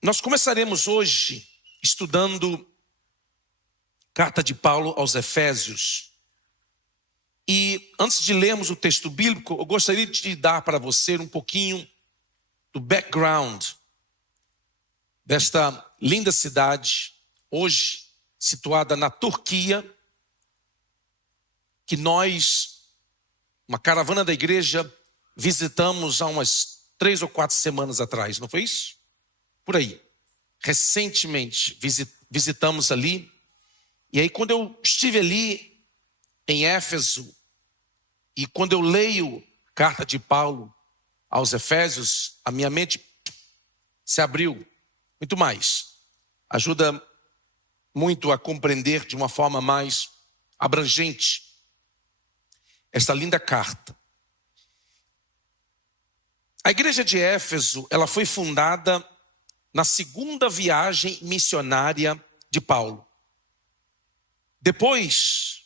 Nós começaremos hoje estudando Carta de Paulo aos Efésios. E antes de lermos o texto bíblico, eu gostaria de dar para você um pouquinho do background desta linda cidade, hoje situada na Turquia, que nós, uma caravana da igreja, visitamos há umas 3 ou 4 semanas atrás, não foi isso? Por aí. Recentemente visitamos ali. E aí quando eu estive ali em Éfeso, e quando eu leio a carta de Paulo aos Efésios, a minha mente se abriu muito mais. Ajuda muito a compreender de uma forma mais abrangente esta linda carta. A igreja de Éfeso, ela foi fundada na segunda viagem missionária de Paulo. Depois,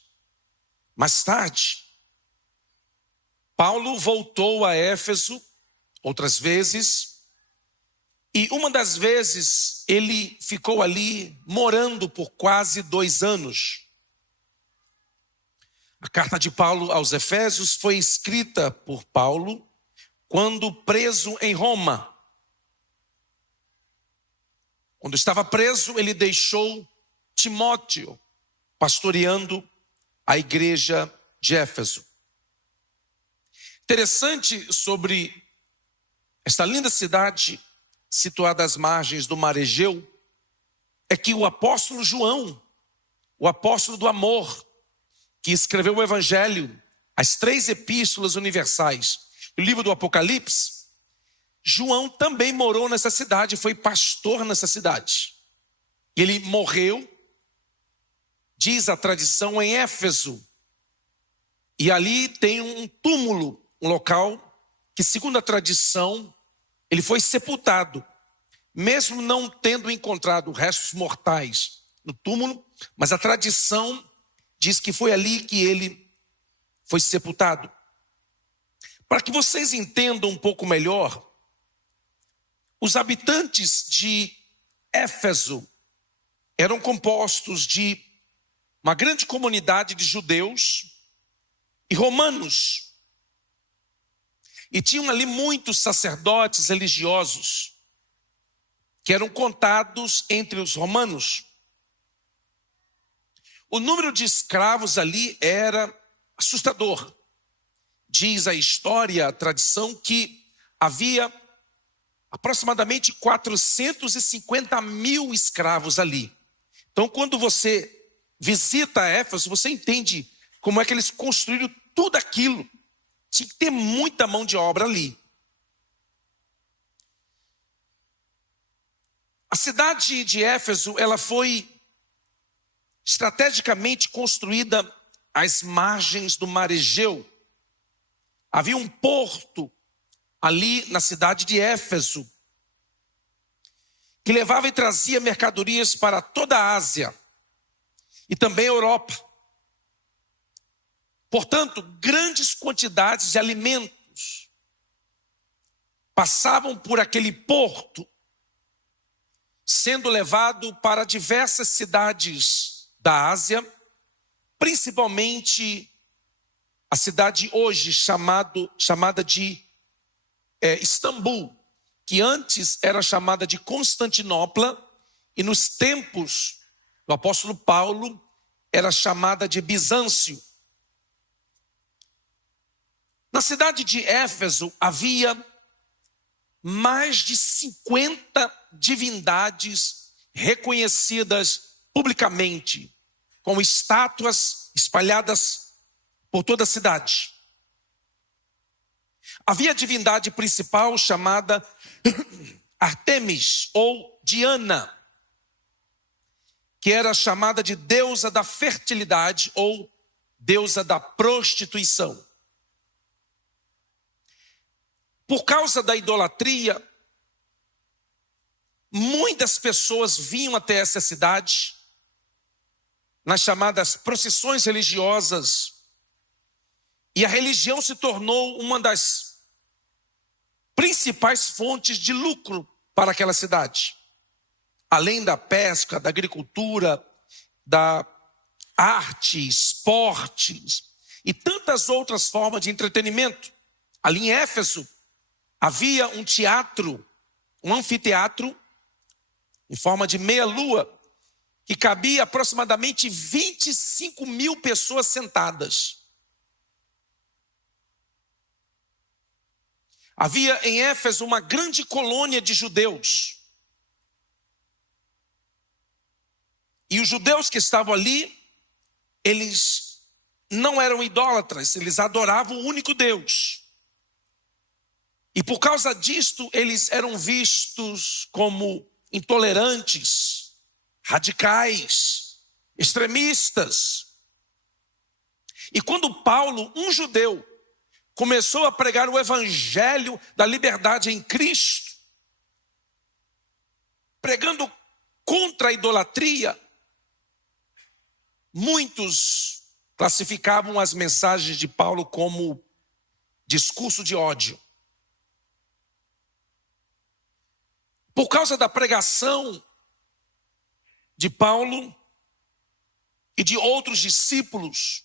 mais tarde, Paulo voltou a Éfeso outras vezes, e uma das vezes ele ficou ali morando por quase 2 anos. A carta de Paulo aos Efésios foi escrita por Paulo quando preso em Roma. Quando estava preso, ele deixou Timóteo pastoreando a igreja de Éfeso. Interessante sobre esta linda cidade situada às margens do Mar Egeu é que o apóstolo João, o apóstolo do amor, que escreveu o Evangelho, as 3 epístolas universais, o livro do Apocalipse, João também morou nessa cidade, foi pastor nessa cidade. Ele morreu, diz a tradição, em Éfeso. E ali tem um túmulo, um local que, segundo a tradição, ele foi sepultado, mesmo não tendo encontrado restos mortais no túmulo, mas a tradição diz que foi ali que ele foi sepultado. Para que vocês entendam um pouco melhor, os habitantes de Éfeso eram compostos de uma grande comunidade de judeus e romanos. E tinham ali muitos sacerdotes religiosos que eram contados entre os romanos. O número de escravos ali era assustador. Diz a história, a tradição, que havia aproximadamente 450 mil escravos ali. Então, quando você visita Éfeso, você entende como é que eles construíram tudo aquilo. Tinha que ter muita mão de obra ali. A cidade de Éfeso, ela foi estrategicamente construída às margens do Mar Egeu. Havia um porto ali na cidade de Éfeso, que levava e trazia mercadorias para toda a Ásia e também a Europa. Portanto, grandes quantidades de alimentos passavam por aquele porto, sendo levado para diversas cidades da Ásia, principalmente a cidade hoje chamada de Istambul, que antes era chamada de Constantinopla, e nos tempos do apóstolo Paulo era chamada de Bizâncio. Na cidade de Éfeso havia mais de 50 divindades reconhecidas publicamente, com estátuas espalhadas por toda a cidade. Havia a divindade principal chamada Artemis ou Diana, que era chamada de deusa da fertilidade ou deusa da prostituição. Por causa da idolatria, muitas pessoas vinham até essa cidade nas chamadas procissões religiosas, e a religião se tornou uma das principais fontes de lucro para aquela cidade. além da pesca, da agricultura, da arte, esportes e tantas outras formas de entretenimento. Ali em Éfeso havia um teatro, um anfiteatro em forma de meia-lua, que cabia aproximadamente 25 mil pessoas sentadas. Havia em Éfeso uma grande colônia de judeus. E os judeus que estavam ali, eles não eram idólatras, eles adoravam o único Deus. E por causa disto, eles eram vistos como intolerantes, radicais, extremistas. E quando Paulo, um judeu, começou a pregar o evangelho da liberdade em Cristo, pregando contra a idolatria, muitos classificavam as mensagens de Paulo como discurso de ódio. Por causa da pregação de Paulo e de outros discípulos,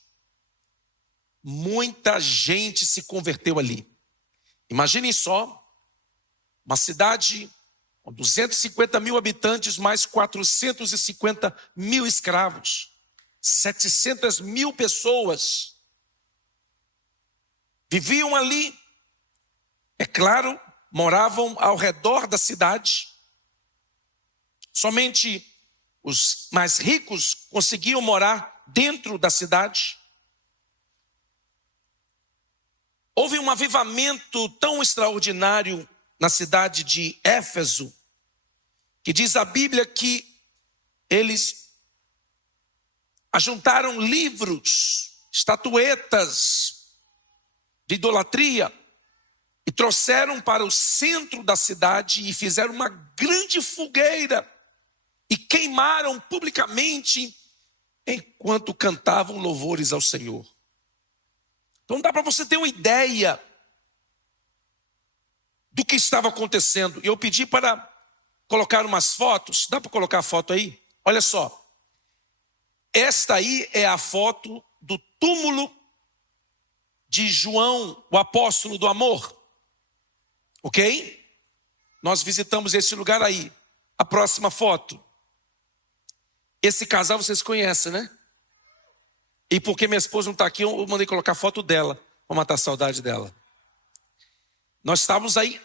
muita gente se converteu ali. Imaginem só, uma cidade com 250 mil habitantes, mais 450 mil escravos, 700 mil pessoas viviam ali. É claro, moravam ao redor da cidade. Somente os mais ricos conseguiam morar dentro da cidade. Houve um avivamento tão extraordinário na cidade de Éfeso, que diz a Bíblia que eles ajuntaram livros, estatuetas de idolatria e trouxeram para o centro da cidade e fizeram uma grande fogueira e queimaram publicamente enquanto cantavam louvores ao Senhor. Então dá para você ter uma ideia do que estava acontecendo. E eu pedi para colocar umas fotos. Dá para colocar a foto aí? Olha só. Esta aí é a foto do túmulo de João, o apóstolo do amor. Ok? Nós visitamos esse lugar aí. A próxima foto. Esse casal vocês conhecem, né? E porque minha esposa não está aqui, eu mandei colocar a foto dela, para matar a saudade dela. Nós estávamos aí,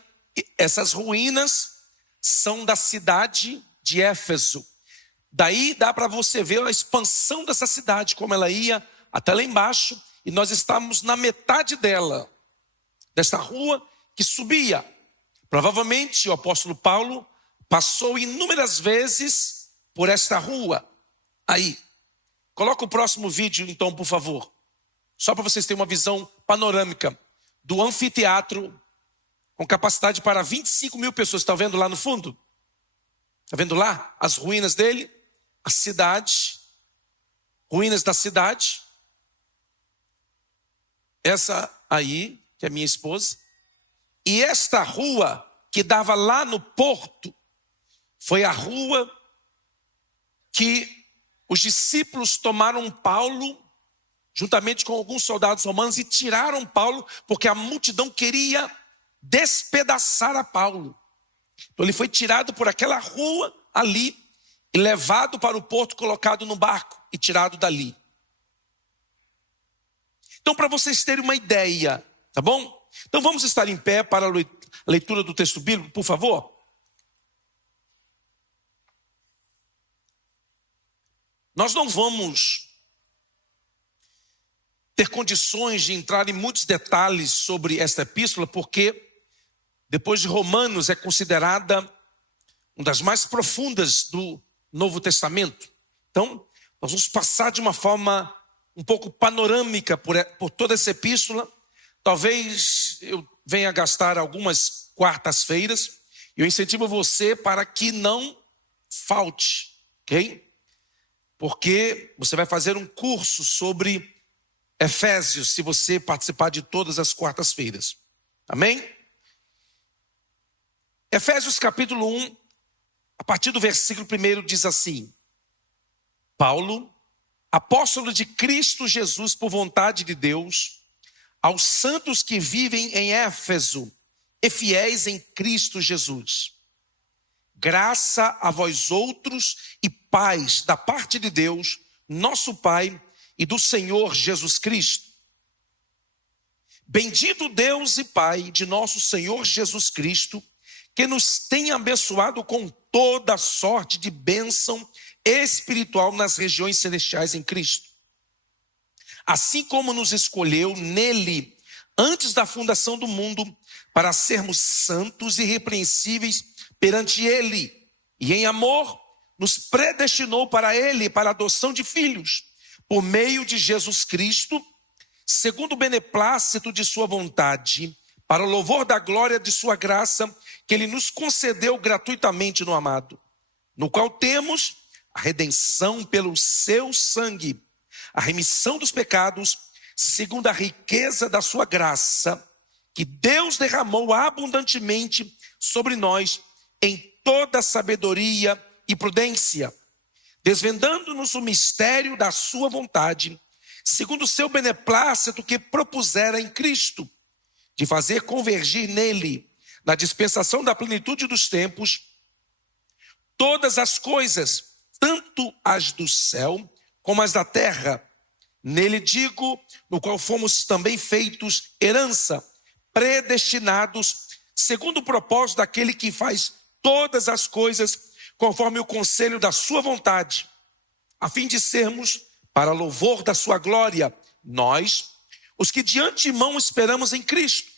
essas ruínas são da cidade de Éfeso. Daí dá para você ver a expansão dessa cidade, como ela ia até lá embaixo. E nós estávamos na metade dela, desta rua que subia. Provavelmente o apóstolo Paulo passou inúmeras vezes por esta rua aí. Coloca o próximo vídeo então, por favor. Só para vocês terem uma visão panorâmica do anfiteatro com capacidade para 25 mil pessoas. Está vendo lá no fundo? Está vendo lá as ruínas dele? A cidade, ruínas da cidade. Essa aí, que é minha esposa. E esta rua que dava lá no porto, foi a rua que os discípulos tomaram Paulo, juntamente com alguns soldados romanos, e tiraram Paulo, porque a multidão queria despedaçar a Paulo. Então ele foi tirado por aquela rua ali, e levado para o porto, colocado no barco e tirado dali. Então, para vocês terem uma ideia, tá bom? Então vamos estar em pé para a leitura do texto bíblico, por favor. Nós não vamos ter condições de entrar em muitos detalhes sobre esta epístola, porque depois de Romanos é considerada uma das mais profundas do Novo Testamento. Então, nós vamos passar de uma forma um pouco panorâmica por toda essa epístola. Talvez eu venha gastar algumas quartas-feiras. Eu incentivo você para que não falte, ok? Porque você vai fazer um curso sobre Efésios, se você participar de todas as quartas-feiras. Amém? Efésios capítulo 1, a partir do versículo 1 diz assim: Paulo, apóstolo de Cristo Jesus por vontade de Deus, aos santos que vivem em Éfeso e fiéis em Cristo Jesus. Graça a vós outros e paz da parte de Deus, nosso Pai, e do Senhor Jesus Cristo. Bendito Deus e Pai de nosso Senhor Jesus Cristo, que nos tem abençoado com toda sorte de bênção espiritual nas regiões celestiais em Cristo. Assim como nos escolheu nele, antes da fundação do mundo, para sermos santos e irrepreensíveis perante ele, e em amor nos predestinou para ele, para a adoção de filhos, por meio de Jesus Cristo, segundo o beneplácito de sua vontade, para o louvor da glória de sua graça, que ele nos concedeu gratuitamente no amado, no qual temos a redenção pelo seu sangue, a remissão dos pecados, segundo a riqueza da sua graça, que Deus derramou abundantemente sobre nós em toda sabedoria e prudência, desvendando-nos o mistério da sua vontade, segundo o seu beneplácito que propusera em Cristo, de fazer convergir nele, na dispensação da plenitude dos tempos, todas as coisas, tanto as do céu como as da terra. Nele digo, no qual fomos também feitos herança, predestinados, segundo o propósito daquele que faz todas as coisas, conforme o conselho da sua vontade, a fim de sermos, para louvor da sua glória, nós, os que de antemão esperamos em Cristo,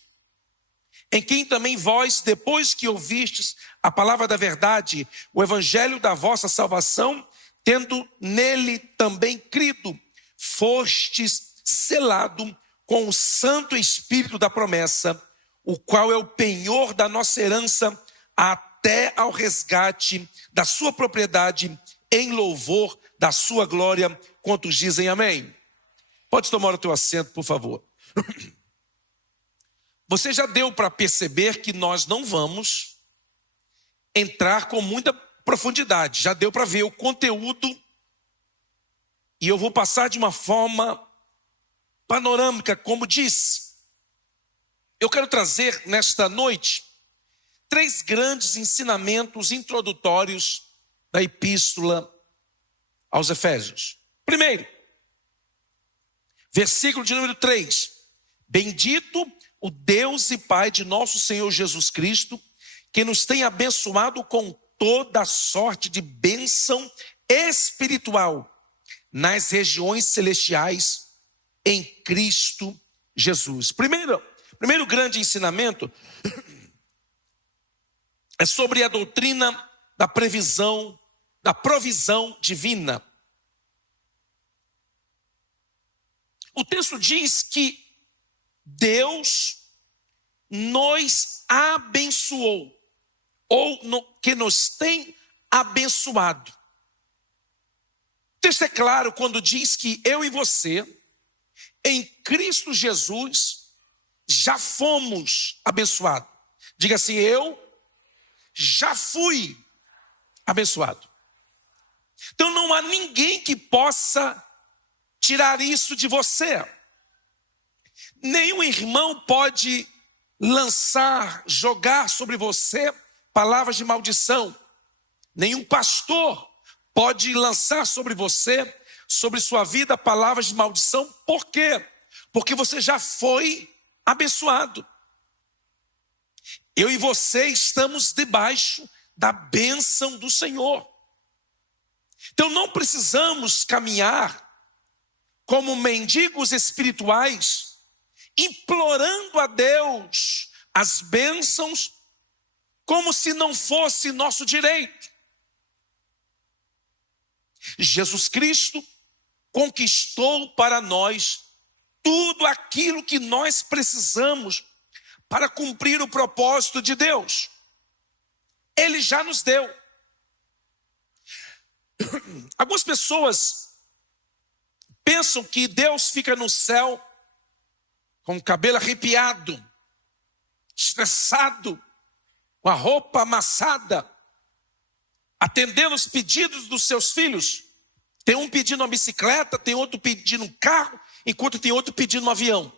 em quem também vós, depois que ouvistes a palavra da verdade, o evangelho da vossa salvação, tendo nele também crido, fostes selado com o Santo Espírito da promessa, o qual é o penhor da nossa herança até ao resgate da sua propriedade, em louvor da sua glória. Quantos dizem amém? Pode tomar o teu assento, por favor. Você já deu para perceber que nós não vamos entrar com muita profundidade. Já deu para ver o conteúdo. E eu vou passar de uma forma panorâmica, como disse. Eu quero trazer nesta noite 3 grandes ensinamentos introdutórios da epístola aos Efésios. Primeiro, versículo de número 3. Bendito o Deus e Pai de nosso Senhor Jesus Cristo, que nos tem abençoado com toda sorte de bênção espiritual nas regiões celestiais em Cristo Jesus. Primeiro grande ensinamento é sobre a doutrina da previsão, da provisão divina. O texto diz que Deus nos abençoou, que nos tem abençoado. O texto é claro quando diz que eu e você, em Cristo Jesus, já fomos abençoados. Diga assim: eu já fui abençoado. Então não há ninguém que possa tirar isso de você. Nenhum irmão pode jogar sobre você palavras de maldição. Nenhum pastor pode lançar sobre você, sobre sua vida, palavras de maldição. Por quê? Porque você já foi abençoado. Eu e você estamos debaixo da bênção do Senhor. Então não precisamos caminhar como mendigos espirituais, implorando a Deus as bênçãos como se não fosse nosso direito. Jesus Cristo conquistou para nós tudo aquilo que nós precisamos para cumprir o propósito de Deus. Ele já nos deu. Algumas pessoas pensam que Deus fica no céu com o cabelo arrepiado, estressado, com a roupa amassada, atendendo os pedidos dos seus filhos. Tem um pedindo uma bicicleta, tem outro pedindo um carro, enquanto tem outro pedindo um avião.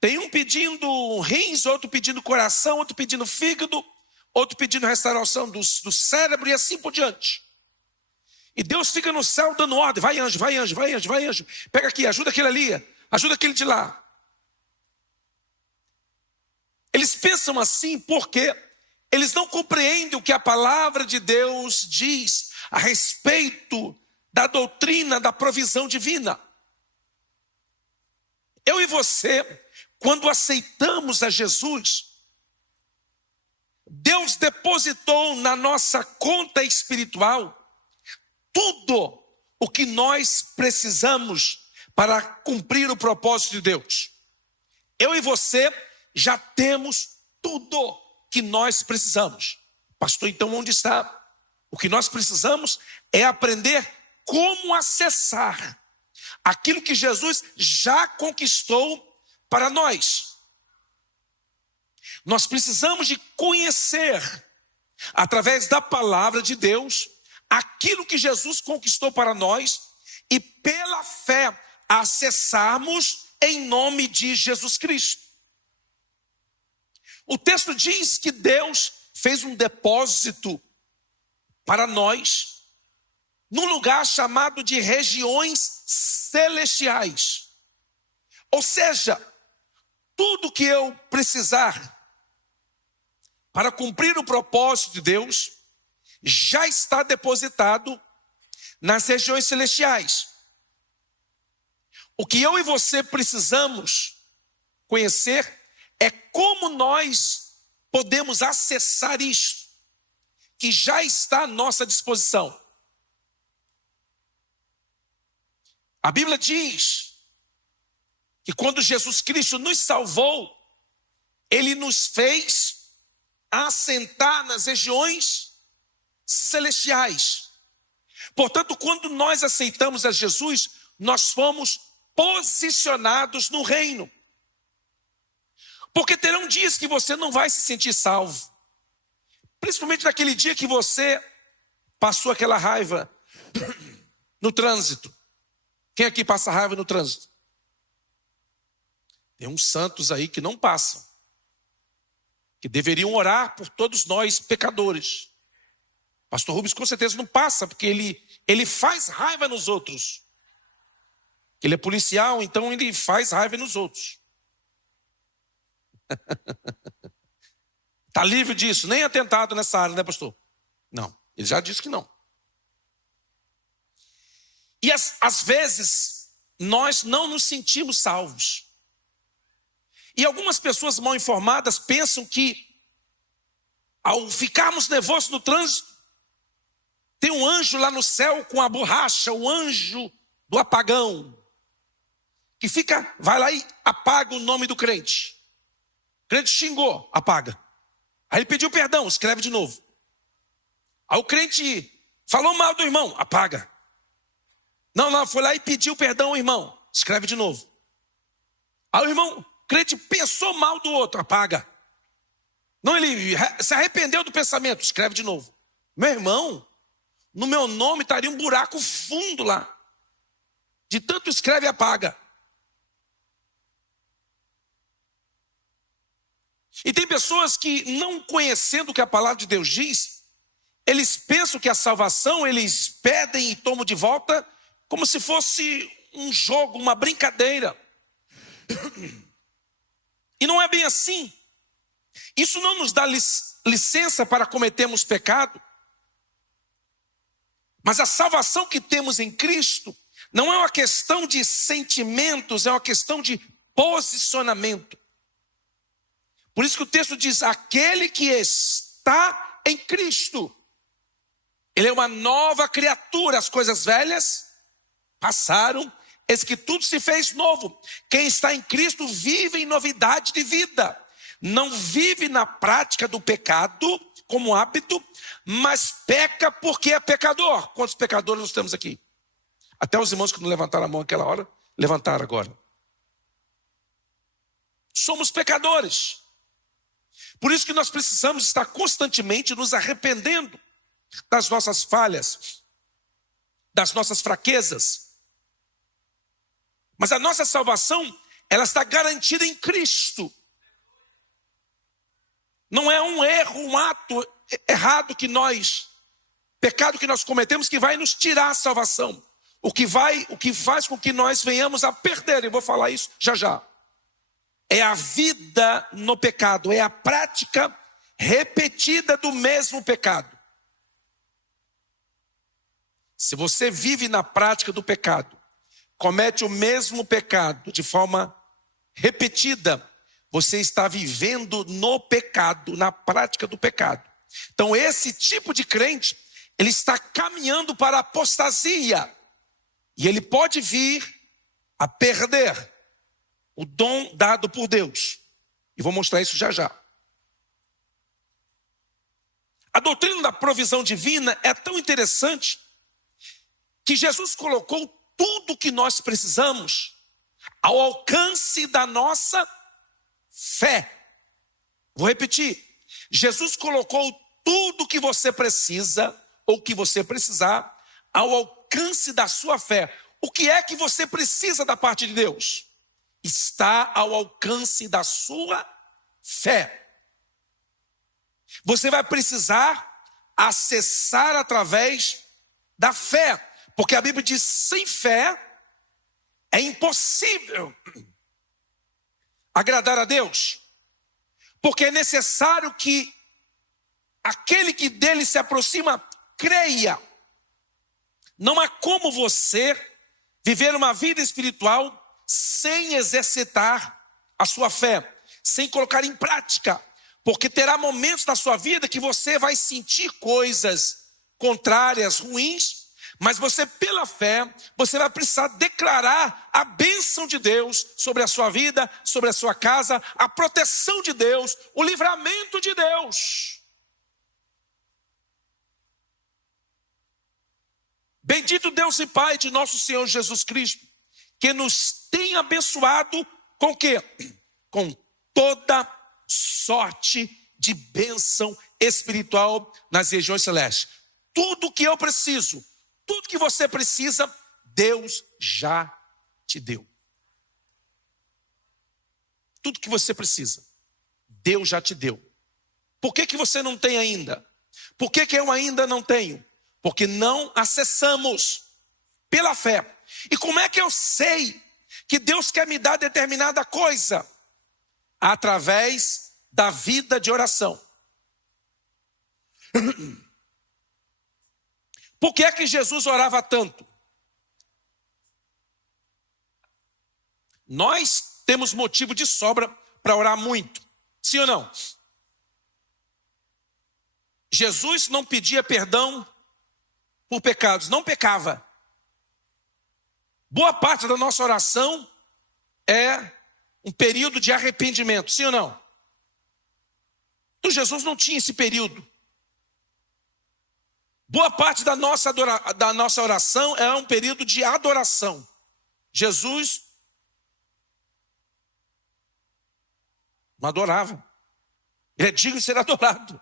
Tem um pedindo rins, outro pedindo coração, outro pedindo fígado, outro pedindo restauração do cérebro e assim por diante. E Deus fica no céu dando ordem: vai anjo, vai anjo, vai anjo, vai anjo. Pega aqui, ajuda aquele ali, ajuda aquele de lá. Eles pensam assim porque eles não compreendem o que a palavra de Deus diz a respeito da doutrina da provisão divina. Eu e você, quando aceitamos a Jesus, Deus depositou na nossa conta espiritual tudo o que nós precisamos para cumprir o propósito de Deus. Eu e você já temos tudo que nós precisamos. Pastor, então onde está? O que nós precisamos é aprender como acessar aquilo que Jesus já conquistou para nós. Nós precisamos de conhecer, através da palavra de Deus, aquilo que Jesus conquistou para nós e pela fé acessarmos em nome de Jesus Cristo. O texto diz que Deus fez um depósito para nós num lugar chamado de regiões celestiais. Ou seja, tudo que eu precisar para cumprir o propósito de Deus já está depositado nas regiões celestiais. O que eu e você precisamos conhecer é como nós podemos acessar isto, que já está à nossa disposição. A Bíblia diz que quando Jesus Cristo nos salvou, Ele nos fez assentar nas regiões celestiais. Portanto, quando nós aceitamos a Jesus, nós fomos posicionados no reino. Porque terão dias que você não vai se sentir salvo. Principalmente naquele dia que você passou aquela raiva no trânsito. Quem aqui passa raiva no trânsito? Tem uns santos aí que não passam, que deveriam orar por todos nós pecadores. Pastor Rubens com certeza não passa, porque ele faz raiva nos outros. Ele é policial, então ele faz raiva nos outros. Está livre disso, nem atentado nessa área, né, pastor? Não, ele já disse que não. E às vezes nós não nos sentimos salvos. E algumas pessoas mal informadas pensam que ao ficarmos nervosos no trânsito, tem um anjo lá no céu com a borracha, o anjo do apagão, que vai lá e apaga o nome do crente. O crente xingou, apaga. Aí ele pediu perdão, escreve de novo. Aí o crente falou mal do irmão, apaga. Não, foi lá e pediu perdão ao irmão, escreve de novo. Aí o crente pensou mal do outro, apaga. Não, ele se arrependeu do pensamento, escreve de novo. Meu irmão, no meu nome estaria um buraco fundo lá. De tanto escreve e apaga. E tem pessoas que, não conhecendo o que a palavra de Deus diz, eles pensam que a salvação eles pedem e tomam de volta como se fosse um jogo, uma brincadeira. E não é bem assim. Isso não nos dá licença para cometermos pecado. Mas a salvação que temos em Cristo não é uma questão de sentimentos, é uma questão de posicionamento. Por isso que o texto diz: aquele que está em Cristo, ele é uma nova criatura, as coisas velhas passaram, eis que tudo se fez novo. Quem está em Cristo vive em novidade de vida. Não vive na prática do pecado como hábito, mas peca porque é pecador. Quantos pecadores nós temos aqui? Até os irmãos que não levantaram a mão naquela hora, levantaram agora. Somos pecadores. Por isso que nós precisamos estar constantemente nos arrependendo. das nossas falhas, das nossas fraquezas. Mas a nossa salvação, ela está garantida em Cristo. Não é um erro, um ato errado pecado que nós cometemos que vai nos tirar a salvação. O que faz com que nós venhamos a perder, eu vou falar isso já já, é a vida no pecado, é a prática repetida do mesmo pecado. Se você vive na prática do pecado, comete o mesmo pecado de forma repetida, você está vivendo no pecado, na prática do pecado. Então esse tipo de crente, ele está caminhando para a apostasia. E ele pode vir a perder o dom dado por Deus. E vou mostrar isso já já. A doutrina da provisão divina é tão interessante que Jesus colocou tudo que nós precisamos ao alcance da nossa fé. Vou repetir. Jesus colocou tudo que você precisa, ou que você precisar, ao alcance da sua fé. O que é que você precisa da parte de Deus? Está ao alcance da sua fé. Você vai precisar acessar através da fé, porque a Bíblia diz: sem fé é impossível agradar a Deus, porque é necessário que aquele que dele se aproxima creia. Não há como você viver uma vida espiritual sem exercitar a sua fé, sem colocar em prática, porque terá momentos na sua vida que você vai sentir coisas contrárias, ruins, mas você, pela fé, você vai precisar declarar a bênção de Deus sobre a sua vida, sobre a sua casa, a proteção de Deus, o livramento de Deus. Bendito Deus e Pai de nosso Senhor Jesus Cristo, que nos tem abençoado com o quê? Com toda sorte de bênção espiritual nas regiões celestes. Tudo que eu preciso, tudo que você precisa, Deus já te deu. Tudo que você precisa, Deus já te deu. Por que você não tem ainda? Por que eu ainda não tenho? Porque não acessamos pela fé. E como é que eu sei que Deus quer me dar determinada coisa? Através da vida de oração. Por que é que Jesus orava tanto? Nós temos motivo de sobra para orar muito. Sim ou não? Jesus não pedia perdão por pecados, não pecava. Boa parte da nossa oração é um período de arrependimento, sim ou não? Então Jesus não tinha esse período. Boa parte da nossa oração é um período de adoração. Jesus não adorava. Ele é digno de ser adorado.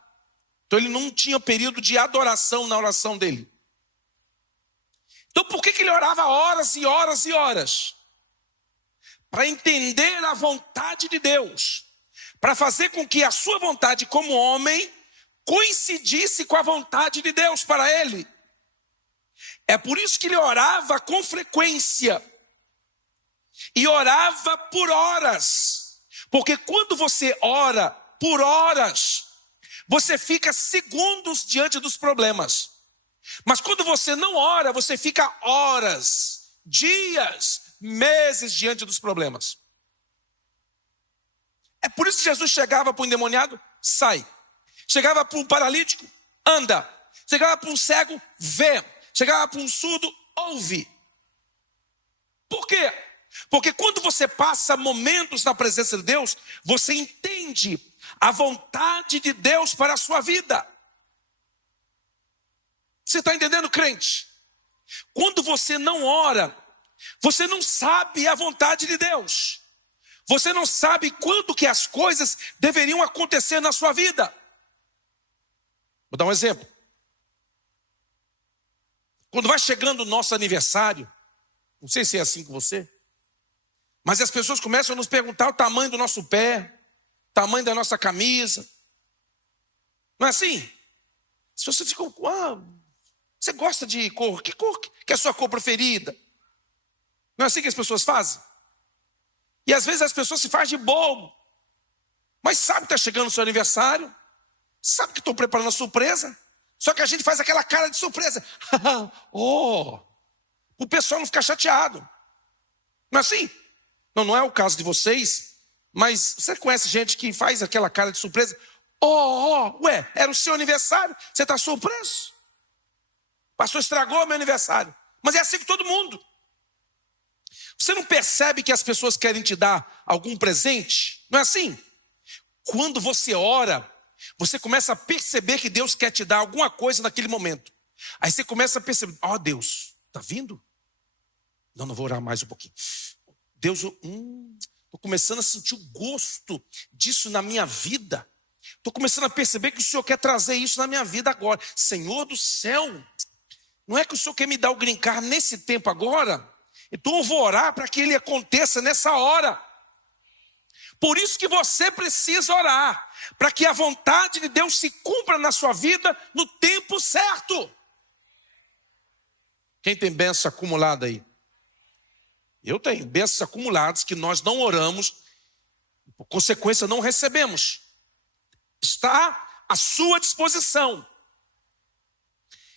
Então ele não tinha período de adoração na oração dele. Então por que ele orava horas e horas e horas? Para entender a vontade de Deus. Para fazer com que a sua vontade como homem coincidisse com a vontade de Deus para ele. É por isso que ele orava com frequência. E orava por horas. Porque quando você ora por horas, você fica segundos diante dos problemas. Mas quando você não ora, você fica horas, dias, meses diante dos problemas. É por isso que Jesus chegava para o endemoniado, sai. Chegava para um paralítico, anda. Chegava para um cego, vê. Chegava para um surdo, ouve. Por quê? Porque quando você passa momentos na presença de Deus, você entende a vontade de Deus para a sua vida. Você está entendendo, crente? Quando você não ora, você não sabe a vontade de Deus. Você não sabe quando que as coisas deveriam acontecer na sua vida. Vou dar um exemplo. quando vai chegando o nosso aniversário, não sei se é assim com você, mas as pessoas começam a nos perguntar o tamanho do nosso pé, o tamanho da nossa camisa. Não é assim? Se você fica, você gosta de cor? Que cor que é a sua cor preferida? Não é assim que as pessoas fazem? E às vezes as pessoas se fazem de bobo, mas sabe que está chegando o seu aniversário, sabe que estão preparando a surpresa, só que a gente faz aquela cara de surpresa. O pessoal não ficar chateado. Não é assim? Não é o caso de vocês, mas você conhece gente que faz aquela cara de surpresa. Ué, era o seu aniversário, você está surpreso? O pastor estragou meu aniversário. Mas é assim com todo mundo. Você não percebe que as pessoas querem te dar algum presente? Não é assim? Quando você ora, você começa a perceber que Deus quer te dar alguma coisa naquele momento. Aí você começa a perceber, Deus, está vindo? Não vou orar mais um pouquinho. Deus, estou começando a sentir o gosto disso na minha vida. Estou começando a perceber que o Senhor quer trazer isso na minha vida agora. Senhor do céu, não é que o Senhor quer me dar o green card nesse tempo agora? Então eu vou orar para que ele aconteça nessa hora. Por isso que você precisa orar, para que a vontade de Deus se cumpra na sua vida no tempo certo. Quem tem bênção acumulada aí? Eu tenho bênçãos acumuladas que nós não oramos, por consequência não recebemos. Está à sua disposição.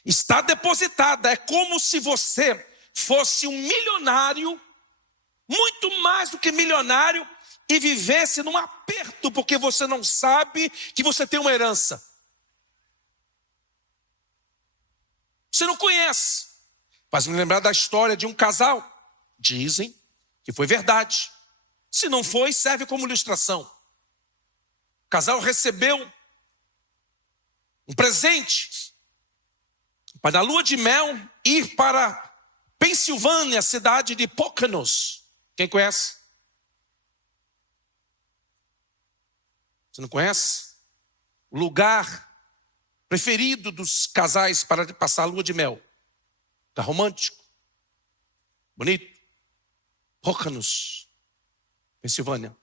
Está depositada. É como se você fosse um milionário, muito mais do que milionário, e vivesse num aperto, porque você não sabe que você tem uma herança. Você não conhece. Faz me lembrar da história de um casal. Dizem que foi verdade. Se não foi, serve como ilustração. O casal recebeu um presente para, na lua de mel, ir para Pensilvânia, cidade de Poconos. Quem conhece? Você não conhece? O lugar preferido dos casais para passar a lua de mel. Tá romântico, bonito. Poconos, Pensilvânia.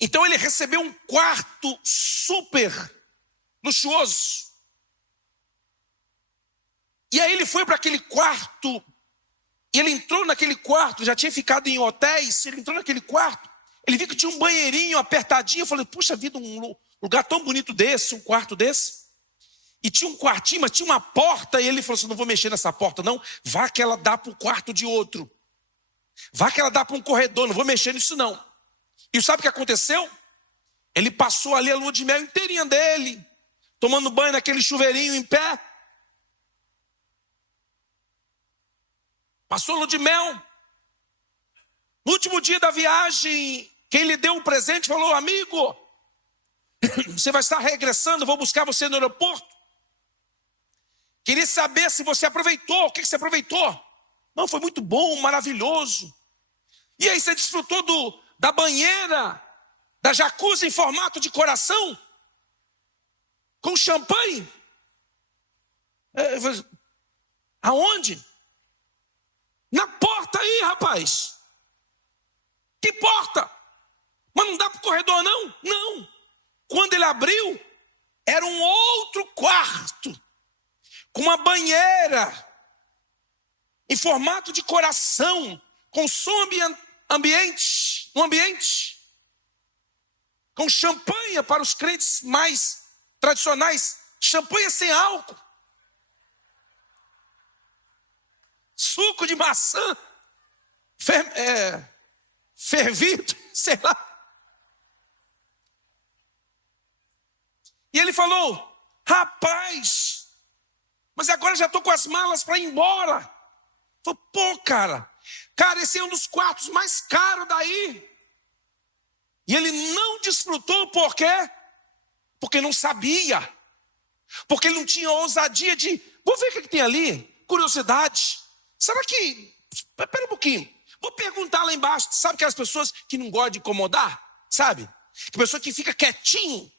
Então ele recebeu um quarto super luxuoso. E aí ele foi para aquele quarto. E ele entrou naquele quarto, já tinha ficado em hotéis. Ele entrou naquele quarto. Ele viu que tinha um banheirinho apertadinho. Eu falei, puxa vida, um lugar tão bonito desse, um quarto desse. E tinha um quartinho, mas tinha uma porta. E ele falou assim, não vou mexer nessa porta não. Vá que ela dá para o quarto de outro. Vá que ela dá para um corredor, não vou mexer nisso não. E sabe o que aconteceu? Ele passou ali a lua de mel inteirinha dele, tomando banho naquele chuveirinho em pé. Passou a lua de mel. No último dia da viagem, quem lhe deu o presente falou, amigo, você vai estar regressando, vou buscar você no aeroporto. Queria saber se você aproveitou, o que você aproveitou? Não, foi muito bom, maravilhoso. E aí você desfrutou da banheira, da jacuzzi em formato de coração? Com champanhe? Aonde? Na porta aí, rapaz. Que porta? Mas não dá para o corredor não? Não. Quando ele abriu, era um outro quarto, com uma banheira em formato de coração, com som ambiente, com champanhe para os crentes mais tradicionais, champanhe sem álcool, suco de maçã, fervido, sei lá. E ele falou, rapaz, mas agora já estou com as malas para ir embora. Falei, pô, cara, esse é um dos quartos mais caros daí. E ele não desfrutou, por quê? Porque não sabia. Porque ele não tinha ousadia de, vou ver o que tem ali, curiosidade. Será que, espera um pouquinho, vou perguntar lá embaixo, sabe aquelas pessoas que não gostam de incomodar? Sabe? Que pessoa que fica quietinho.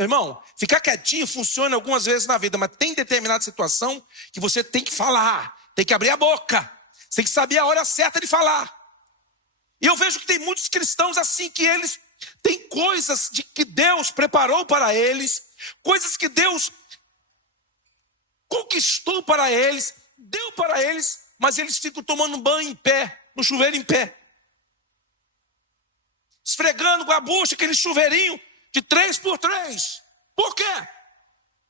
Meu irmão, ficar quietinho funciona algumas vezes na vida, mas tem determinada situação que você tem que falar, tem que abrir a boca, você tem que saber a hora certa de falar. E eu vejo que tem muitos cristãos assim, que eles têm coisas que Deus preparou para eles, coisas que Deus conquistou para eles, deu para eles, mas eles ficam tomando banho em pé, no chuveiro em pé. Esfregando com a bucha, aquele chuveirinho de 3x3. Por quê?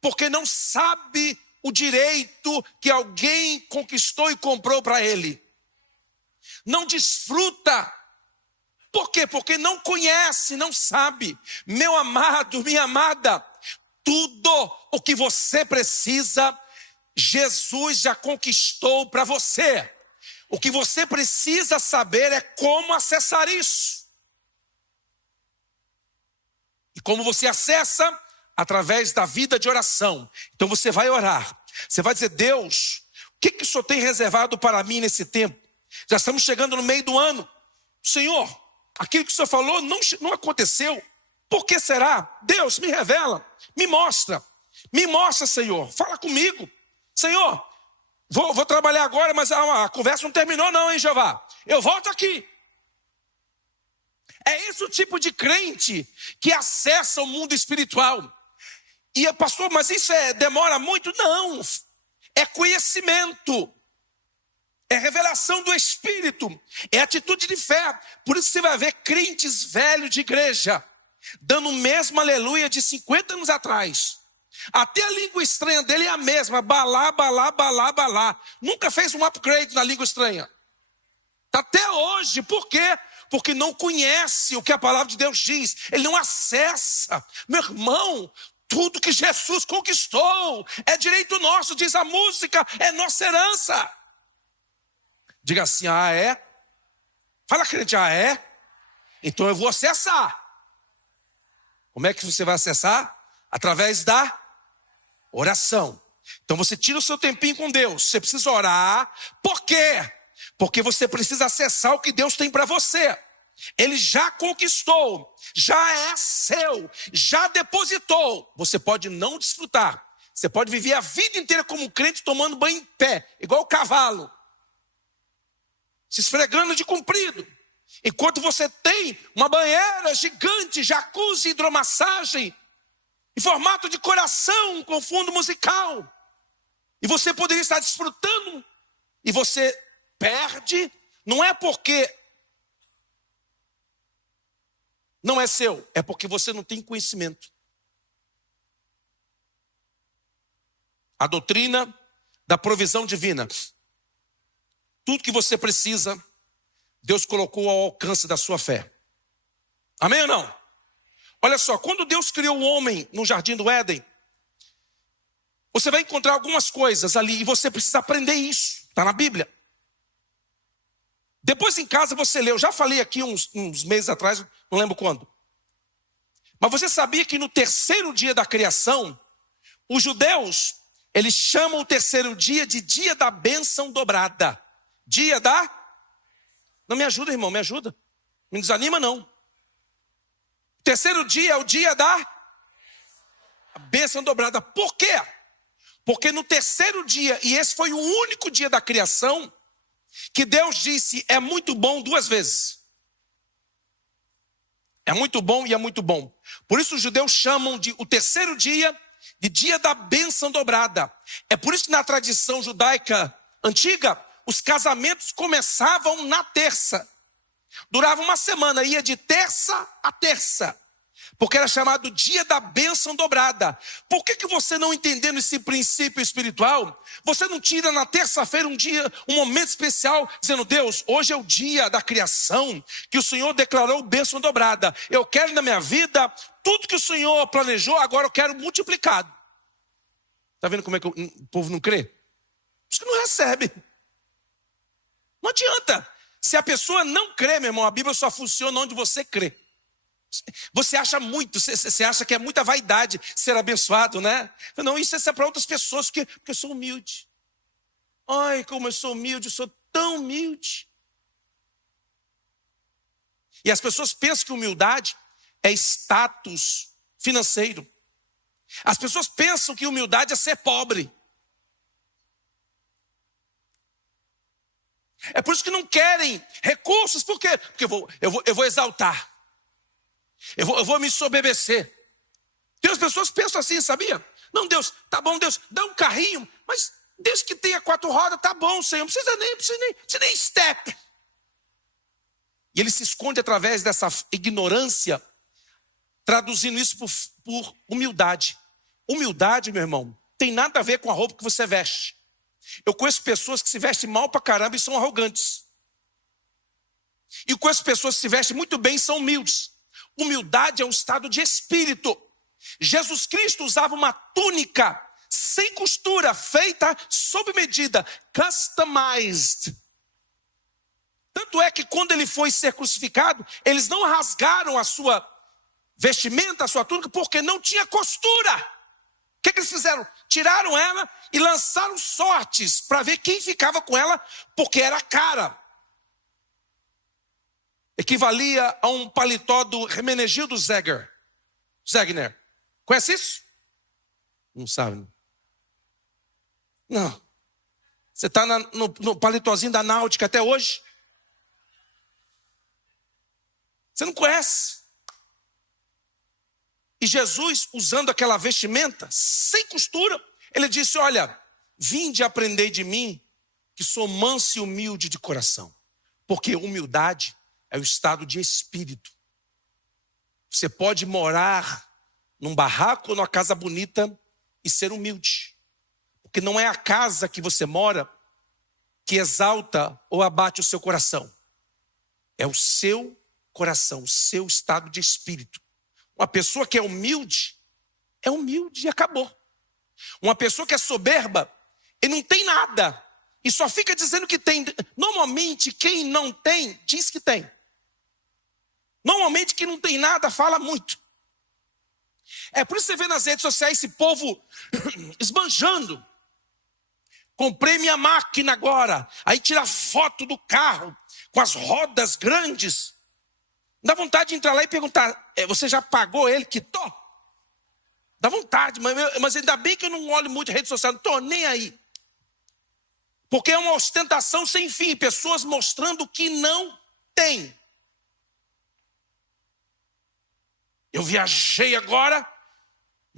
Porque não sabe o direito que alguém conquistou e comprou para ele. Não desfruta. Por quê? Porque não conhece, não sabe. Meu amado, minha amada, tudo o que você precisa, Jesus já conquistou para você. O que você precisa saber é como acessar isso. E como você acessa? Através da vida de oração. Então você vai orar. Você vai dizer: Deus, o que o Senhor tem reservado para mim nesse tempo? Já estamos chegando no meio do ano. Senhor, aquilo que o Senhor falou não aconteceu. Por que será? Deus, me revela, me mostra. Me mostra, Senhor, fala comigo. Senhor, vou trabalhar agora, mas a conversa não terminou não, hein, Jeová? Eu volto aqui. É esse o tipo de crente que acessa o mundo espiritual. E pastor, mas isso demora muito? Não, é conhecimento. É revelação do Espírito, é atitude de fé. Por isso você vai ver crentes velhos de igreja dando o mesmo aleluia de 50 anos atrás. Até a língua estranha dele é a mesma, balá, balá, balá, balá. Nunca fez um upgrade na língua estranha. Até hoje, por quê? Porque não conhece o que a palavra de Deus diz. Ele não acessa. Meu irmão, tudo que Jesus conquistou é direito nosso, diz a música, é nossa herança. Diga assim: ah, é? Fala, crente, ah, é? Então eu vou acessar. Como é que você vai acessar? Através da oração. Então você tira o seu tempinho com Deus. Você precisa orar. Por quê? Porque você precisa acessar o que Deus tem para você. Ele já conquistou, já é seu, já depositou. Você pode não desfrutar. Você pode viver a vida inteira como um crente tomando banho em pé, igual o cavalo, se esfregando de comprido. Enquanto você tem uma banheira gigante, jacuzzi, hidromassagem, em formato de coração, com fundo musical. E você poderia estar desfrutando, e você perde, não é porque não é seu, é porque você não tem conhecimento. A doutrina da provisão divina. Tudo que você precisa, Deus colocou ao alcance da sua fé. Amém ou não? Olha só, quando Deus criou o homem no jardim do Éden, você vai encontrar algumas coisas ali e você precisa aprender isso. Está na Bíblia. Depois em casa você lê, eu já falei aqui uns meses atrás, não lembro quando. Mas você sabia que no terceiro dia da criação, os judeus, eles chamam o terceiro dia de dia da bênção dobrada. Dia da... Não me ajuda, irmão, me ajuda. Não me desanima, não. O terceiro dia é o dia da bênção dobrada. Por quê? Porque no terceiro dia, e esse foi o único dia da criação, que Deus disse: é muito bom duas vezes. É muito bom e é muito bom. Por isso os judeus chamam o terceiro dia de dia da bênção dobrada. É por isso que na tradição judaica antiga, os casamentos começavam na terça. Durava uma semana, ia de terça a terça. Porque era chamado dia da bênção dobrada. Por que você não entendendo esse princípio espiritual, você não tira na terça-feira um momento especial, dizendo: Deus, hoje é o dia da criação, que o Senhor declarou bênção dobrada. Eu quero na minha vida, tudo que o Senhor planejou, agora eu quero multiplicado. Está vendo como é que o povo não crê? Por isso que não recebe. Não adianta. Se a pessoa não crê, meu irmão, a Bíblia só funciona onde você crê. Você acha muito, você acha que é muita vaidade ser abençoado, né? Não, isso é para outras pessoas, porque eu sou humilde. Ai, como eu sou humilde, eu sou tão humilde. E as pessoas pensam que humildade é status financeiro. As pessoas pensam que humildade é ser pobre. É por isso que não querem recursos. Por quê? Porque eu vou exaltar. Eu vou me ensoberbecer. Tem as pessoas que pensam assim, sabia? Não, Deus, tá bom, Deus, dá um carrinho, mas desde que tenha 4 rodas, tá bom, Senhor. Não precisa nem step. E ele se esconde através dessa ignorância, traduzindo isso por humildade. Humildade, meu irmão, tem nada a ver com a roupa que você veste. Eu conheço pessoas que se vestem mal pra caramba e são arrogantes. E eu conheço pessoas que se vestem muito bem e são humildes. Humildade é um estado de espírito. Jesus Cristo usava uma túnica sem costura, feita sob medida, customized. Tanto é que quando ele foi ser crucificado, eles não rasgaram a sua vestimenta, a sua túnica, porque não tinha costura. O que eles fizeram? Tiraram ela e lançaram sortes para ver quem ficava com ela, porque era cara. Equivalia a um paletó do Hermenegildo Zegner. Conhece isso? Não sabe. Não. Você está no paletózinho da Náutica até hoje? Você não conhece. E Jesus, usando aquela vestimenta, sem costura, ele disse, olha, vinde aprender de mim, que sou manso e humilde de coração. Porque humildade é o estado de espírito. Você pode morar num barraco ou numa casa bonita e ser humilde. Porque não é a casa que você mora que exalta ou abate o seu coração. É o seu coração, o seu estado de espírito. Uma pessoa que é humilde e acabou. Uma pessoa que é soberba e não tem nada e só fica dizendo que tem. Normalmente quem não tem, diz que tem. Normalmente quem não tem nada, fala muito. É por isso que você vê nas redes sociais esse povo esbanjando. Comprei minha máquina agora. Aí tira foto do carro com as rodas grandes. Dá vontade de entrar lá e perguntar, você já pagou ele? Quitou? Dá vontade, mas ainda bem que eu não olho muito rede social, não estou nem aí. Porque é uma ostentação sem fim, pessoas mostrando o que não tem. Eu viajei agora,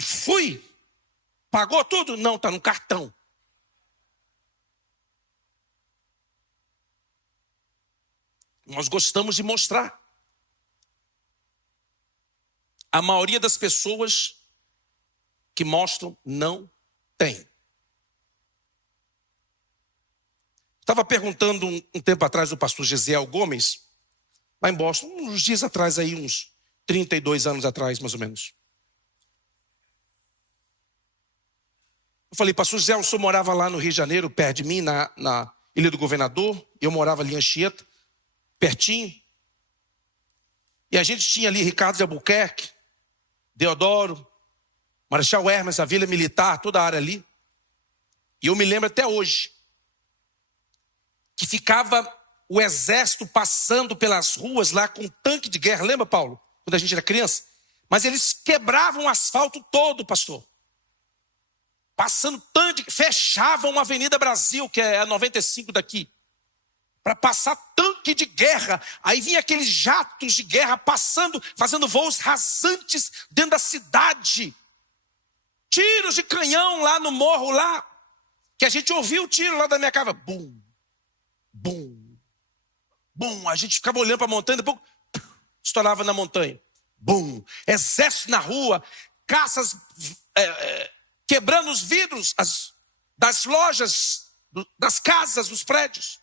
fui, pagou tudo? Não, está no cartão. Nós gostamos de mostrar. A maioria das pessoas que mostram não tem. Estava perguntando um tempo atrás o pastor Gesiel Gomes, lá em Boston, uns dias atrás aí, uns 32 anos atrás, mais ou menos. Eu falei, pastor Gesiel, o senhor morava lá no Rio de Janeiro, perto de mim, na Ilha do Governador, eu morava ali em Anchieta, pertinho. E a gente tinha ali Ricardo de Albuquerque, Deodoro, Marechal Hermes, a Vila Militar, toda a área ali. E eu me lembro até hoje que ficava o exército passando pelas ruas lá com tanque de guerra. Lembra, Paulo? Quando a gente era criança? Mas eles quebravam o asfalto todo, pastor. Passando tanque, fechavam a Avenida Brasil, que é a 95 daqui, para passar tanque de guerra. Aí vinha aqueles jatos de guerra passando, fazendo voos rasantes dentro da cidade. Tiros de canhão lá no morro lá, que a gente ouvia o tiro lá da minha casa. Bum, bum, bum. A gente ficava olhando para a montanha, depois estourava na montanha. Bum. Exército na rua, caças quebrando os vidros das lojas, das casas, dos prédios.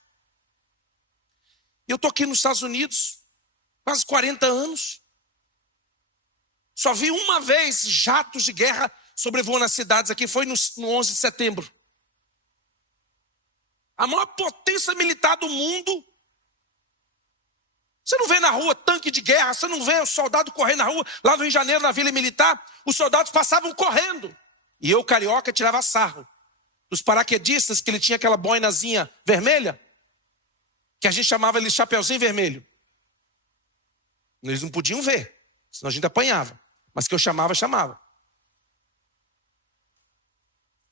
Eu estou aqui nos Estados Unidos, quase 40 anos. Só vi uma vez jatos de guerra sobrevoando as cidades aqui, foi no 11 de setembro. A maior potência militar do mundo. Você não vê na rua tanque de guerra, você não vê o soldado correndo na rua. Lá no Rio de Janeiro, na Vila Militar, os soldados passavam correndo. E eu, carioca, tirava sarro dos paraquedistas, que ele tinha aquela boinazinha vermelha, que a gente chamava ele de chapeuzinho vermelho. Eles não podiam ver, senão a gente apanhava. Mas que eu chamava.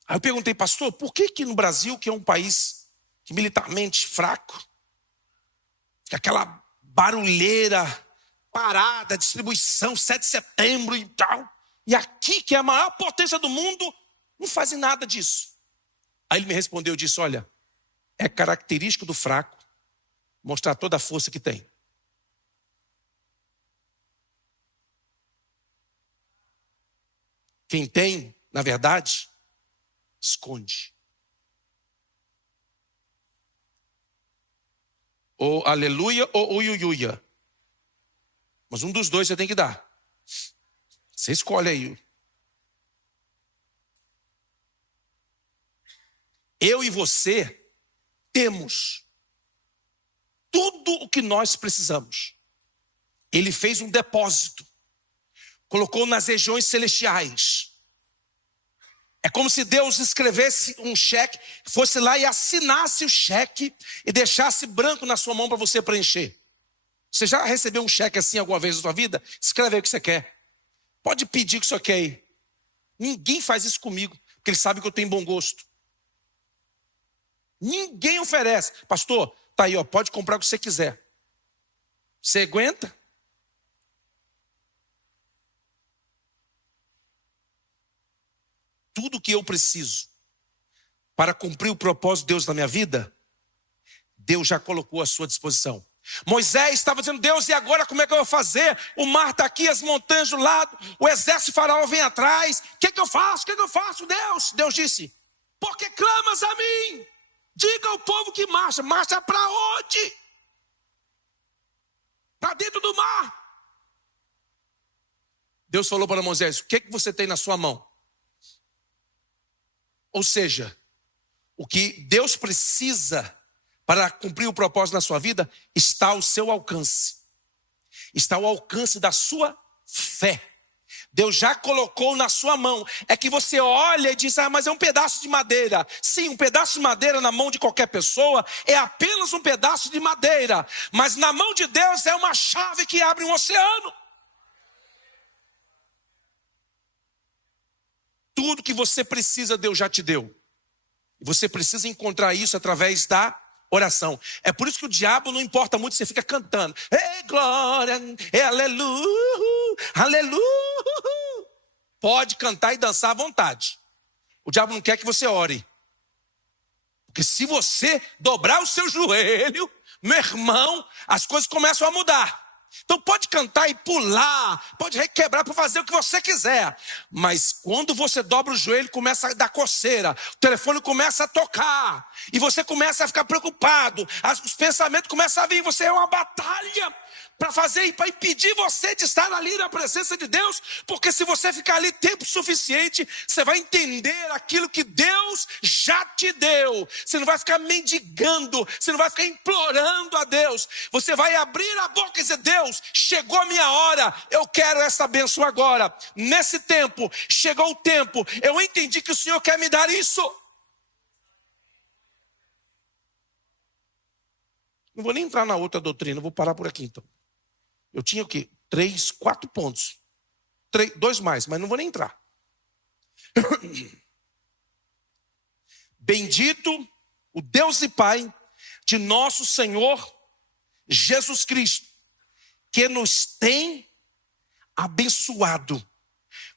Aí eu perguntei, pastor, por que no Brasil, que é um país militarmente fraco, fica aquela barulheira, parada, distribuição, 7 de setembro e tal, e aqui, que é a maior potência do mundo, não fazem nada disso. Aí ele me respondeu, disse, olha, é característico do fraco mostrar toda a força que tem. Quem tem, na verdade, esconde. Ou aleluia ou uiuiuia. Mas um dos dois você tem que dar. Você escolhe aí. Eu e você temos tudo o que nós precisamos. Ele fez um depósito. Colocou nas regiões celestiais. É como se Deus escrevesse um cheque, fosse lá e assinasse o cheque e deixasse branco na sua mão para você preencher. Você já recebeu um cheque assim alguma vez na sua vida? Escreve aí o que você quer. Pode pedir o que você quer aí. Ninguém faz isso comigo, porque ele sabe que eu tenho bom gosto. Ninguém oferece. Pastor, tá aí, ó, pode comprar o que você quiser. Você aguenta? Tudo que eu preciso para cumprir o propósito de Deus na minha vida, Deus já colocou à sua disposição. Moisés estava dizendo, Deus, e agora como é que eu vou fazer? O mar está aqui, as montanhas do lado, o exército de Faraó vem atrás. O que eu faço? O que eu faço, Deus? Deus disse, porque clamas a mim? Diga ao povo que marcha. Marcha para onde? Para dentro do mar. Deus falou para Moisés, o que você tem na sua mão? Ou seja, o que Deus precisa para cumprir o propósito na sua vida está ao seu alcance. Está ao alcance da sua fé. Deus já colocou na sua mão. É que você olha e diz, mas é um pedaço de madeira. Sim, um pedaço de madeira na mão de qualquer pessoa é apenas um pedaço de madeira. Mas na mão de Deus é uma chave que abre um oceano. Tudo que você precisa, Deus já te deu. E você precisa encontrar isso através da oração. É por isso que o diabo não importa muito, você fica cantando. É glória, é aleluia, aleluia. Pode cantar e dançar à vontade. O diabo não quer que você ore. Porque se você dobrar o seu joelho, meu irmão, as coisas começam a mudar. Então pode cantar e pular, pode requebrar para fazer o que você quiser. Mas quando você dobra o joelho, começa a dar coceira, o telefone começa a tocar, e você começa a ficar preocupado, os pensamentos começam a vir, você é uma batalha para fazer, para impedir você de estar ali na presença de Deus, porque se você ficar ali tempo suficiente, você vai entender aquilo que Deus já te deu. Você não vai ficar mendigando, você não vai ficar implorando a Deus, você vai abrir a boca e dizer, Deus, chegou a minha hora, eu quero essa bênção agora. Nesse tempo, chegou o tempo, eu entendi que o Senhor quer me dar isso. Não vou nem entrar na outra doutrina, vou parar por aqui então. Eu tinha o quê? 3, 4 pontos. 2 mais, mas não vou nem entrar. Bendito o Deus e Pai de nosso Senhor Jesus Cristo, que nos tem abençoado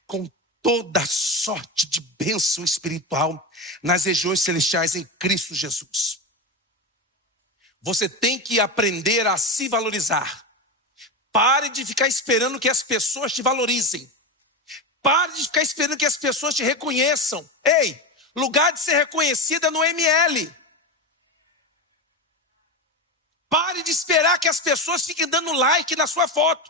com toda sorte de bênção espiritual nas regiões celestiais em Cristo Jesus. Você tem que aprender a se valorizar. Pare de ficar esperando que as pessoas te valorizem. Pare de ficar esperando que as pessoas te reconheçam. Ei, lugar de ser reconhecida é no ML. Pare de esperar que as pessoas fiquem dando like na sua foto.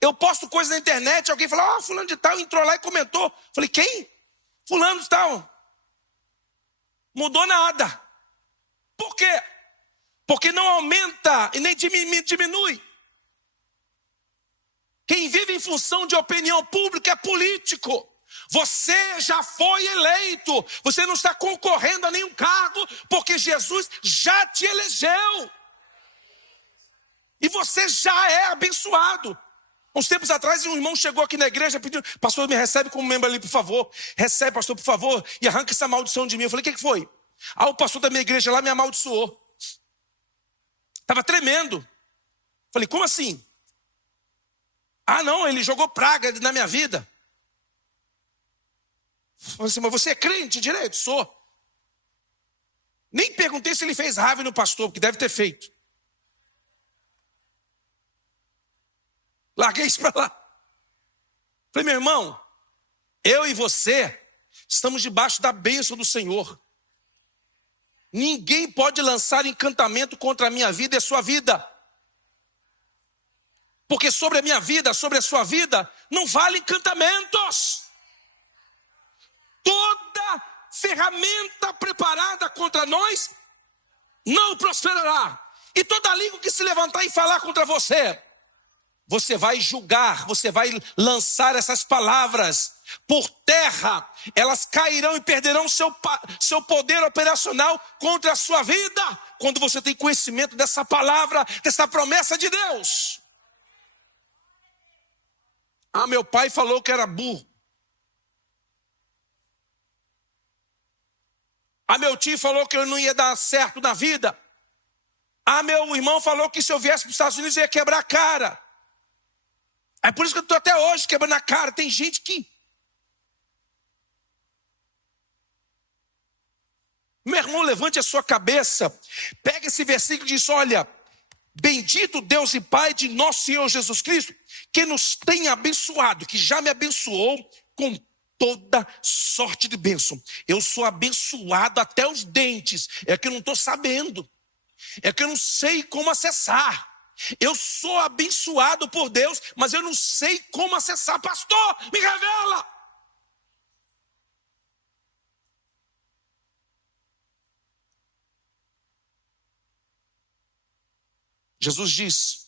Eu posto coisa na internet, alguém fala, fulano de tal entrou lá e comentou. Falei, quem? Fulano de tal. Mudou nada. Por quê? Porque não aumenta e nem diminui. Quem vive em função de opinião pública é político. Você já foi eleito. Você não está concorrendo a nenhum cargo, porque Jesus já te elegeu. E você já é abençoado. Uns tempos atrás, um irmão chegou aqui na igreja pedindo: pastor, me recebe como membro ali, por favor. Recebe, pastor, por favor, e arranca essa maldição de mim. Eu falei: o que foi? O pastor da minha igreja lá me amaldiçoou. Estava tremendo. Falei: como assim? Não, ele jogou praga na minha vida. Falei assim: mas você é crente direito? Sou. Nem perguntei se ele fez raiva no pastor, porque deve ter feito. Larguei isso para lá. Falei: meu irmão, eu e você estamos debaixo da bênção do Senhor. Ninguém pode lançar encantamento contra a minha vida e a sua vida. Porque sobre a minha vida, sobre a sua vida, não vale encantamentos. Toda ferramenta preparada contra nós não prosperará. E toda língua que se levantar e falar contra você, você vai julgar, você vai lançar essas palavras por terra. Elas cairão e perderão seu poder operacional contra a sua vida, quando você tem conhecimento dessa palavra, dessa promessa de Deus. Meu pai falou que era burro. Meu tio falou que eu não ia dar certo na vida. Meu irmão falou que se eu viesse para os Estados Unidos eu ia quebrar a cara. É por isso que eu estou até hoje quebrando a cara. Tem gente que... Meu irmão, levante a sua cabeça. Pega esse versículo e diz: olha, bendito Deus e Pai de nosso Senhor Jesus Cristo, que nos tem abençoado, que já me abençoou com toda sorte de bênção. Eu sou abençoado até os dentes. É que eu não estou sabendo. É que eu não sei como acessar. Eu sou abençoado por Deus, mas eu não sei como acessar. Pastor, me revela. Jesus diz: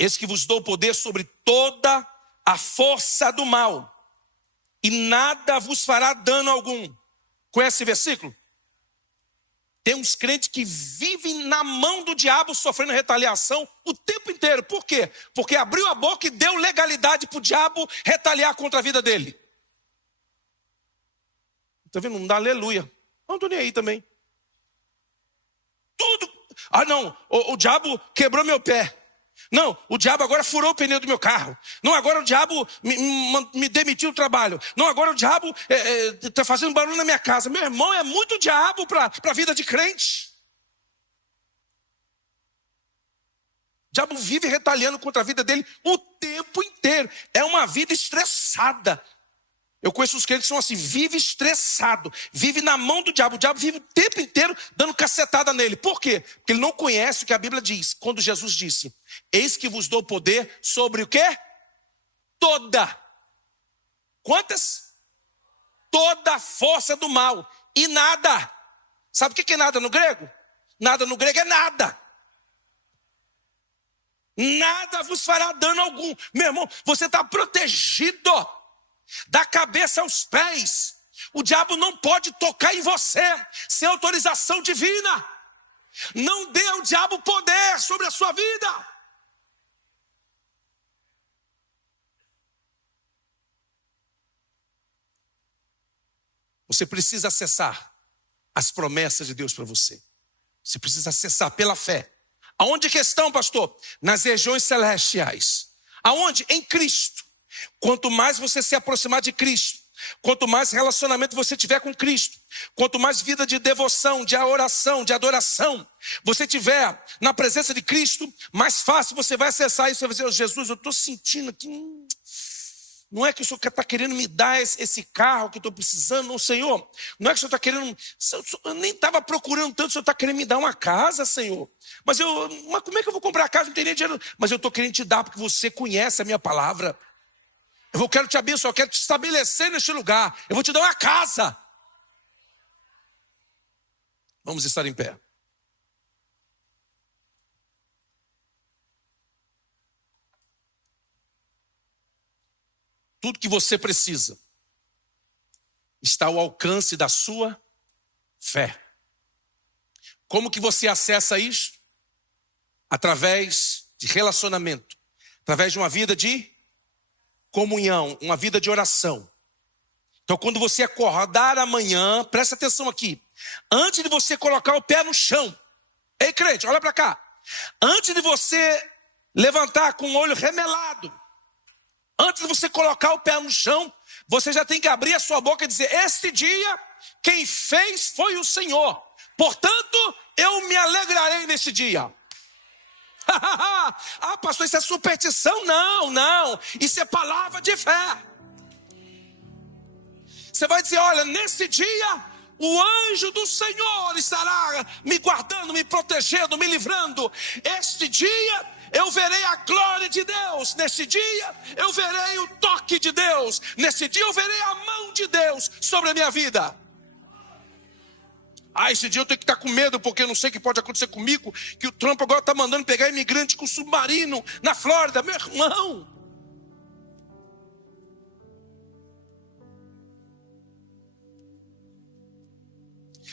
eis que vos dou poder sobre toda a força do mal, e nada vos fará dano algum. Conhece esse versículo? Tem uns crentes que vivem na mão do diabo, sofrendo retaliação o tempo inteiro. Por quê? Porque abriu a boca e deu legalidade para o diabo retaliar contra a vida dele. Está vendo? Não dá aleluia. Não estou nem aí também. Tudo. Não, o diabo quebrou meu pé. Não, o diabo agora furou o pneu do meu carro. Não, agora o diabo me demitiu do trabalho. Não, agora o diabo está fazendo barulho na minha casa. Meu irmão, é muito diabo para a vida de crente. O diabo vive retaliando contra a vida dele o tempo inteiro. É uma vida estressada. Eu conheço os crentes que são assim: vive estressado, vive na mão do diabo. O diabo vive o tempo inteiro dando cacetada nele. Por quê? Porque ele não conhece o que a Bíblia diz. Quando Jesus disse: eis que vos dou poder sobre o quê? Toda. Quantas? Toda a força do mal. E nada. Sabe o que é nada no grego? Nada no grego é nada. Nada vos fará dano algum. Meu irmão, você está protegido da cabeça aos pés. O diabo não pode tocar em você sem autorização divina. Não dê ao diabo poder sobre a sua vida. Você precisa acessar as promessas de Deus para você. Você precisa acessar pela fé. Aonde que estão, pastor? Nas regiões celestiais. Aonde? Em Cristo. Quanto mais você se aproximar de Cristo, quanto mais relacionamento você tiver com Cristo, quanto mais vida de devoção, de oração, de adoração você tiver na presença de Cristo, mais fácil você vai acessar isso. Você vai dizer: Jesus, eu estou sentindo que não é que o Senhor está querendo me dar esse carro que eu estou precisando, não, Senhor. Não é que o Senhor está querendo, eu nem estava procurando tanto, o Senhor está querendo me dar uma casa, Senhor. Mas como é que eu vou comprar a casa? Não tenho nem dinheiro. Mas eu estou querendo te dar porque você conhece a minha palavra. Eu quero te abençoar, eu quero te estabelecer neste lugar. Eu vou te dar uma casa. Vamos estar em pé. Tudo que você precisa está ao alcance da sua fé. Como que você acessa isso? Através de relacionamento, Através de uma vida de comunhão, uma vida de oração. Então, quando você acordar amanhã, presta atenção aqui. Antes de você colocar o pé no chão. Ei, crente, olha para cá. Antes de você levantar com o olho remelado, antes de você colocar o pé no chão, você já tem que abrir a sua boca e dizer: este dia, quem fez foi o Senhor. Portanto, eu me alegrarei nesse dia. Ah, pastor, isso é superstição? Não. Isso é palavra de fé. Você vai dizer: olha, nesse dia, o anjo do Senhor estará me guardando, me protegendo, me livrando. Este dia, eu verei a glória de Deus. Neste dia, eu verei o toque de Deus. Neste dia, eu verei a mão de Deus sobre a minha vida. Esse dia eu tenho que estar com medo, porque eu não sei o que pode acontecer comigo, que o Trump agora está mandando pegar imigrante com submarino na Flórida. Meu irmão,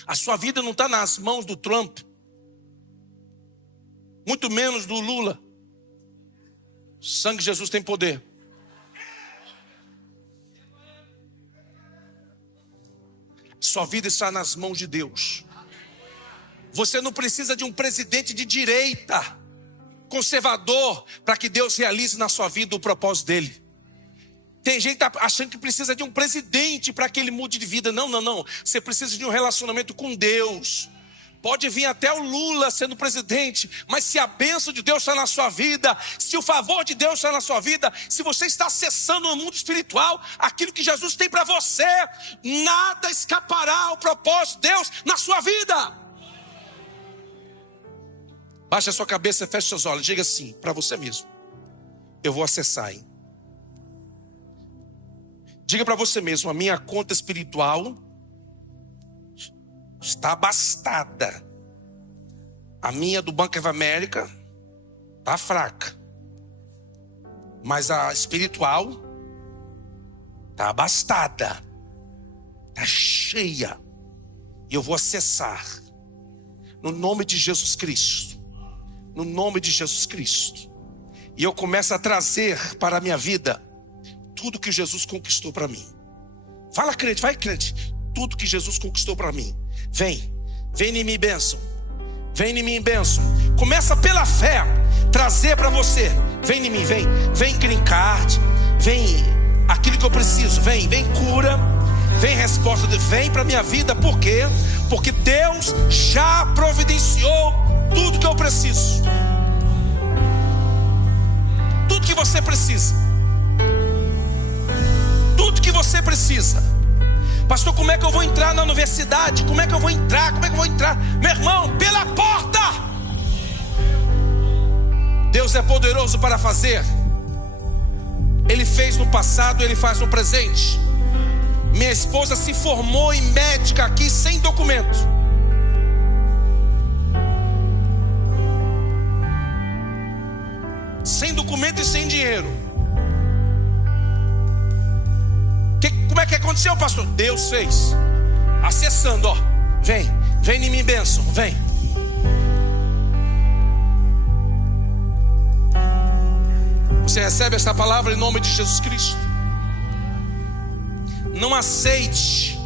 a sua vida não está nas mãos do Trump, muito menos do Lula. O sangue de Jesus tem poder. Sua vida está nas mãos de Deus. Você não precisa de um presidente de direita, conservador, para que Deus realize na sua vida o propósito dele. Tem gente achando que precisa de um presidente para que ele mude de vida. Não. Você precisa de um relacionamento com Deus. Pode vir até o Lula sendo presidente, mas se a bênção de Deus está na sua vida, se o favor de Deus está na sua vida, se você está acessando no mundo espiritual aquilo que Jesus tem para você, nada escapará ao propósito de Deus na sua vida. Baixe a sua cabeça, feche seus olhos, diga assim para você mesmo: eu vou acessar, hein? Diga para você mesmo: a minha conta espiritual está abastada. A minha do Banco of America está fraca, mas a espiritual está abastada, está cheia. E eu vou acessar no nome de Jesus Cristo. No nome de Jesus Cristo. E eu começo a trazer para a minha vida tudo que Jesus conquistou para mim. Fala, crente, vai, crente. Tudo que Jesus conquistou para mim. Vem em mim, bênção. Vem em mim, bênção. Começa pela fé, trazer para você. Vem em mim, vem green card, vem aquilo que eu preciso, vem cura, vem resposta, vem para minha vida. Por quê? Porque Deus já providenciou tudo que eu preciso. Tudo que você precisa. Tudo que você precisa. Pastor, como é que eu vou entrar na universidade? Como é que eu vou entrar? Meu irmão, pela porta. Deus é poderoso para fazer. Ele fez no passado, Ele faz no presente. Minha esposa se formou em médica aqui sem documento. Sem documento e sem dinheiro. Como é que aconteceu, pastor? Deus fez. Acessando, ó. Vem em mim, bênção, vem. Você recebe essa palavra em nome de Jesus Cristo. Não aceite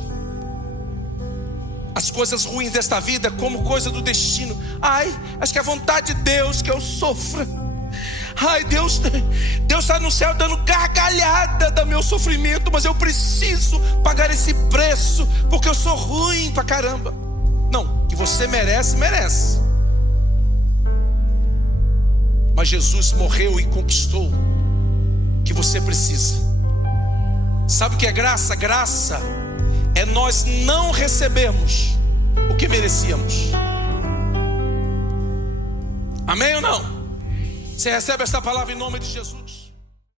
as coisas ruins desta vida como coisa do destino. Acho que é a vontade de Deus que eu sofra. Deus está no céu dando gargalhada do meu sofrimento, mas eu preciso pagar esse preço, porque eu sou ruim pra caramba. Não, que você merece. Mas Jesus morreu e conquistou o que você precisa. Sabe o que é graça? Graça é nós não recebermos o que merecíamos. Amém ou não? Você recebe essa palavra em nome de Jesus?